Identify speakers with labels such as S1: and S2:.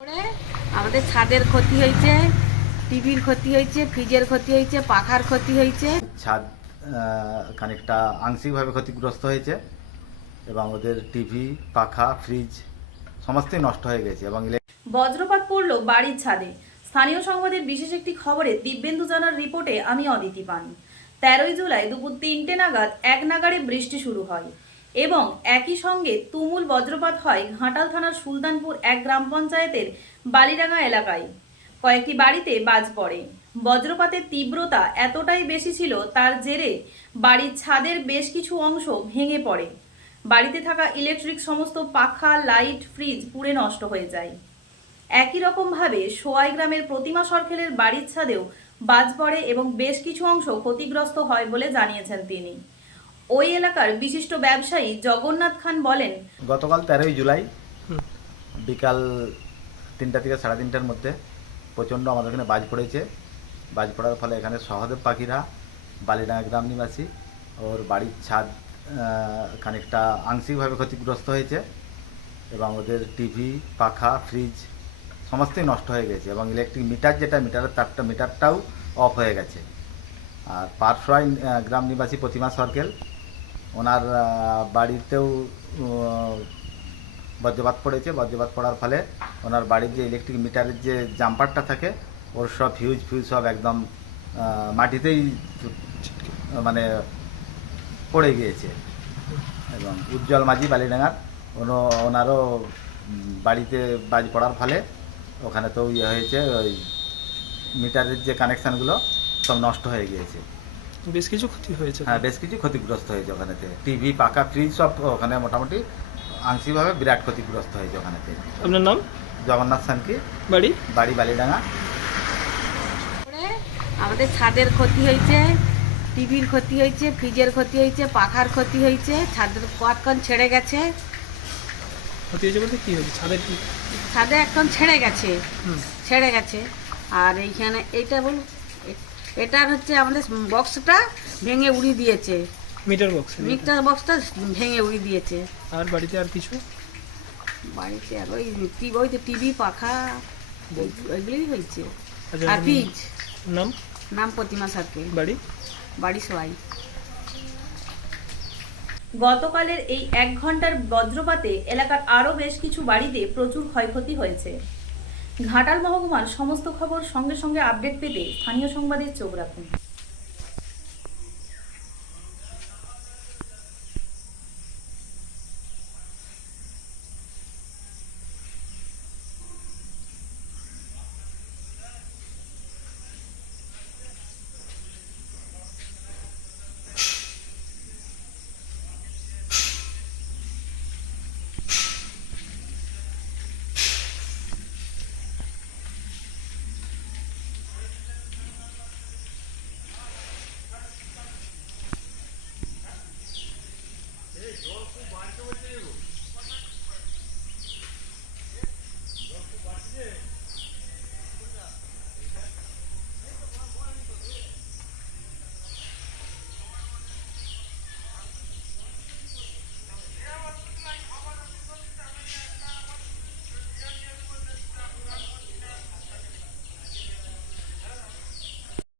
S1: করে আমাদের ছাদের ক্ষতি হয়েছে টিভির ক্ষতি হয়েছে ফ্রিজের ক্ষতি হয়েছে পাখার ক্ষতি হয়েছে।
S2: ছাদ খানিকটা আংশিকভাবে ক্ষতিগ্রস্ত হয়েছে এবং ওদের টিভি পাখা ফ্রিজ সমস্তই নষ্ট হয়ে গেছে এবং
S3: বজ্রপাত পড়ল বাড়ির ছাদে। স্থানীয় সংবাদের বিশেষ একটি খবরে দিব্যেন্দু জানার রিপোর্টে আমি অদিতি পান। তেরোই জুলাই দুপুর তিনটে নাগাদ এক নাগাড়ে বৃষ্টি শুরু হয়। এবং একই সঙ্গে তুমুল বজ্রপাত হয় ঘাটাল থানার সুলতানপুর এক গ্রাম পঞ্চায়েতের বালিডাঙ্গা এলাকায়। কয়েকটি বাড়িতে বাজ পড়ে। বজ্রপাতের তীব্রতা এতটাই বেশি ছিল তার জেরে বাড়ির ছাদের বেশ কিছু অংশ ভেঙে পড়ে। বাড়িতে থাকা ইলেকট্রিক সমস্ত পাখা, লাইট, ফ্রিজ পুড়ে নষ্ট হয়ে যায়। একই রকমভাবে সোয়াই গ্রামের প্রতিমা সরকেলের বাড়ির ছাদেও বাজ পড়ে এবং বেশ কিছু অংশ ক্ষতিগ্রস্ত হয় বলে জানিয়েছেন তিনি। ওই এলাকার বিশিষ্ট ব্যবসায়ী জগন্নাথ খান বলেন
S2: গতকাল তেরোই জুলাই বিকাল তিনটা থেকে সাড়ে তিনটার মধ্যে প্রচণ্ড আমাদের এখানে বাজ পড়েছে। বাজ পড়ার ফলে এখানে সহদেব পাখিরা বালিডাঙ্গা গ্রাম নিবাসী ওর বাড়ির ছাদ খানিকটা আংশিকভাবে ক্ষতিগ্রস্ত হয়েছে এবং ওদের টিভি পাখা ফ্রিজ সমস্তই নষ্ট হয়ে গেছে এবং ইলেকট্রিক মিটার যেটা মিটারের তারটা মিটারটাও অফ হয়ে গেছে। আর আহ, গ্রাম নিবাসী প্রতিমা সর্কেল ওনার বাড়িতেও বজ্রপাত পড়েছে। বজ্রপাত পড়ার ফলে ওনার বাড়ির যে ইলেকট্রিক মিটারের যে জাম্পারটা থাকে, ওর সব ফিউজ ফিউজ সব একদম মাটিতেই মানে পড়ে গিয়েছে। এবং উজ্জ্বল মাঝি বালিডাঙ্গার, ওনো, ওনারও বাড়িতে বাজ পড়ার ফলে ওখানে তো ইয়ে হয়েছে, ওই মিটারের যে কানেকশানগুলো সব নষ্ট হয়ে গিয়েছে।
S4: বেশ কিছু ক্ষতি হয়েছে।
S2: হ্যাঁ বেশ কিছু ক্ষতিগ্রস্ত হয়েছে ওখানেতে। টিভি পাকা ফ্রিজ সব ওখানে মোটামুটি আংশিকভাবে বিরাট ক্ষতিগ্রস্ত হয়েছে ওখানেতে।
S4: আপনার নাম?
S2: জগন্নাথ সানকি।
S4: বাড়ি?
S2: বাড়ি বালিডাঙ্গা।
S1: আমাদের ছাদের ক্ষতি হয়েছে টিভির ক্ষতি হয়েছে ফ্রিজের ক্ষতি হয়েছে পাখার ক্ষতি হয়েছে ছাদের কতক্ষণ ছেড়ে গেছে।
S4: ক্ষতি হয়েছে বলতে কি হয়েছে? ছাদের কি?
S1: ছাদে এখন ছেড়ে গেছে।
S4: হুম।
S1: ছেড়ে গেছে। আর এইখানে এইটা বল এ- এটার হচ্ছে আমাদের বক্সটা ভেঙে উড়িয়ে দিয়েছে।
S4: মিটার বক্স
S1: মিক্সার বক্সটা ভেঙে উড়িয়ে দিয়েছে।
S4: আর বাড়িতে আর কিছু?
S1: বাড়িতে আর ওই ওই তো টিভি পাখা ওইগুলোই হয়েছে।
S4: আচ্ছা,
S1: আর ফ্রিজ
S4: নাম?
S1: নাম প্রতিমা সার্কেল
S4: বাড়ি?
S1: বাড়ি সবাই
S3: গতকালের এই এক ঘণ্টার বজ্রপাতে এলাকার আরও বেশ কিছু বাড়িতে প্রচুর ক্ষয়ক্ষতি হয়েছে। ঘাটাল মহকুমার সমস্ত খবর সঙ্গে সঙ্গে আপডেট পেতে স্থানীয় সংবাদের চোখ রাখুন।